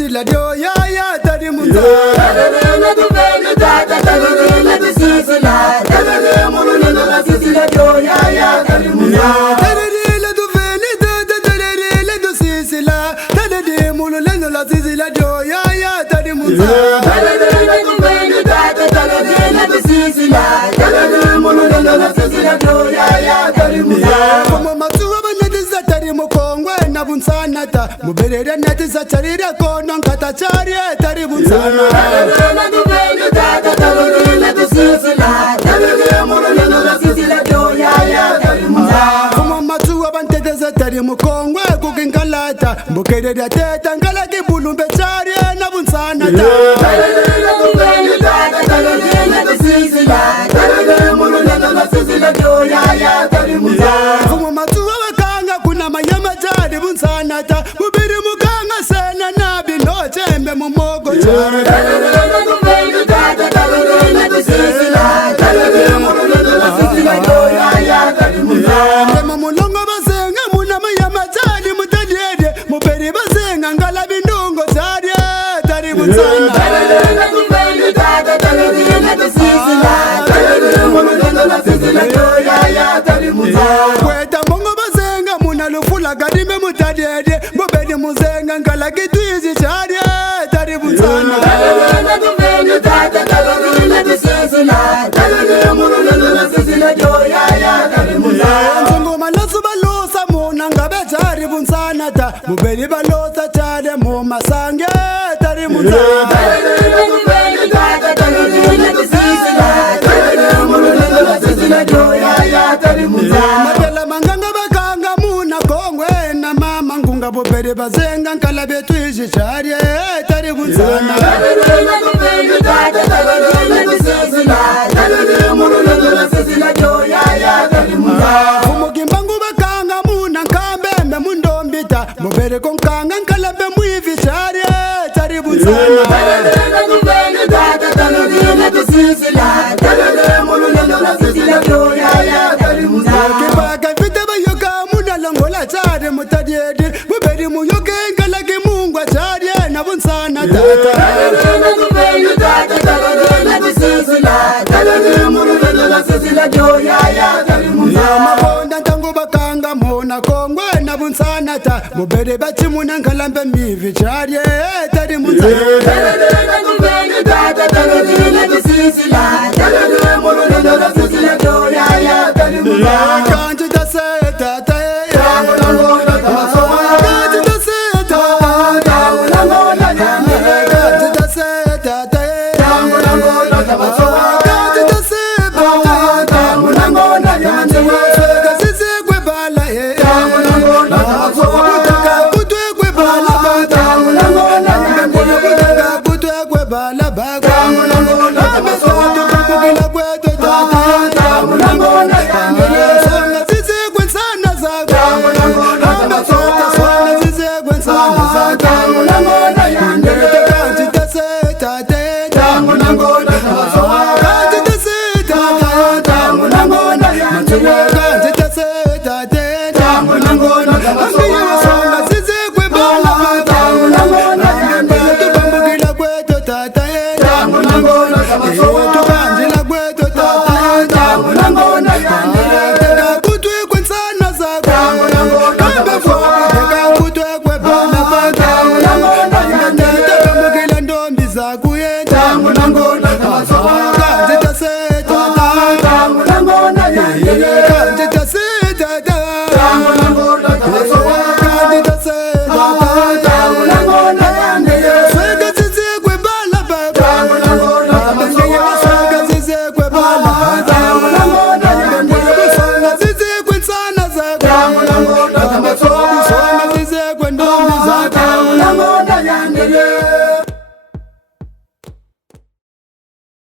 sisila dio ya tari munza Tadele tu veni tata tadele tu sisila tadele mulule la sisila dio ya tari munza tadele tu veni tata tadele tu sisila tadele mulule la sisila dio ya tari munza Tadele tu veni tata tadele tu sisila tadele mulule la sisila dio ya tari munza Como matuwa banetiza tari mukongwe na bunsanata muberere netiza charira kono nkata chari tari bunsana Tadele tu veni tata tadele tu sisila tadele mulule la sisila dio ya tari munza Como matuwa banetiza tari mukongwe kukingalata muberere teta ngalaki bulumbe chari na bunsanata Tadele tu veni tata tadele tu sisila tadele mulule la sisila dio ya tari munza Como matuwa wakanga kuna mayama chari bunsanata mubiri mukanga sena nabi no chembe mumogo chari Tadele tu veni tata tadele tu sisila tadele mulule la sisila dio ya tari munza Ndema mulongo basenga muna mayama chari mutadede mubiri basenga ngala bindungo chari tari bunsana Tadele tu veni tata tadele tu sisila tadele mulule la sisila dio ya tari munza Kweta mongo basenga muna lufula gadime mutadede mubiri musenga ngala kitwizi chari tari bunsana Tadele tu veni tata tadele tu sisila tadele mulule la sisila dio ya tari munza Nzungu malasu balosa muna ngabe chari bunsana ta mubiri balosa chari mu masange tari bunsana Tadele tu veni tata tadele tu sisila tadele mulule la sisila dio ya tari munza Mabela manganga bakanga muna kongwe na mama ngunga bobere bazenga nkala betu ijishari tari bunsana Tadele tu veni tata tadele tu sisila tadele mulule la sisila dio ya tari munza Umugimbangu bakanga muna nkambembe mundombita mubere konkanga nkala be muivishari tari bunsana Tadele tu veni tata tadele tu sisila tadele mulule la sisila dio ya tari munza Kibaka vite bayoka muna longola chari mutadiedi muberi muyoke nkala ki mungwa chari na bunsana tata Tadele tu veni tata tadele tu sisila tadele mulule la sisila dio ya tari munza Mabonda ntango bakanga muna kongwe na bunsana ta mubere bachi muna nkalambe mivi chari tari bunsana Tadele tu veni tata tadele tu sisila tadele mulule la sisila dio ya tari munza Kanji da se tata Tango langona tabasoa Kanji da se tata Tango langona nyane Kanji da se tata Tango langona tabasoa Kanji da se tata Tango langona nyane Swega sisi kwe bala Tango langona tabasoa Kutaka kutwe kwe bala bata Tango langona nyane Kutaka kutwe kwe bala bata Tango langona tabasoa Kukila kwetu tata Tango langona nyane Songa sisi kwe sana zako Tango langona tabasoa Songa sisi kwe sana zako Tango langona nyane Kanji da se tata Tango langona tabasoa Kanji da se tata Tango langona nyane Kanji da se tata Tango langona tabasoa Songa sisi kwe bala bata Tango langona nyane Tubambukila kwetu tata Tango langona tabasoa Tubanjila kwetu tata Tango langona nyane Teka kutwe kwe sana zako Tango langona Kambe tabasoa Teka kutwe kwe bala bata Tango langona nyane Tubambukila ndombi zako Tango langona tabasoa Kanji da se tata Tango langona nyane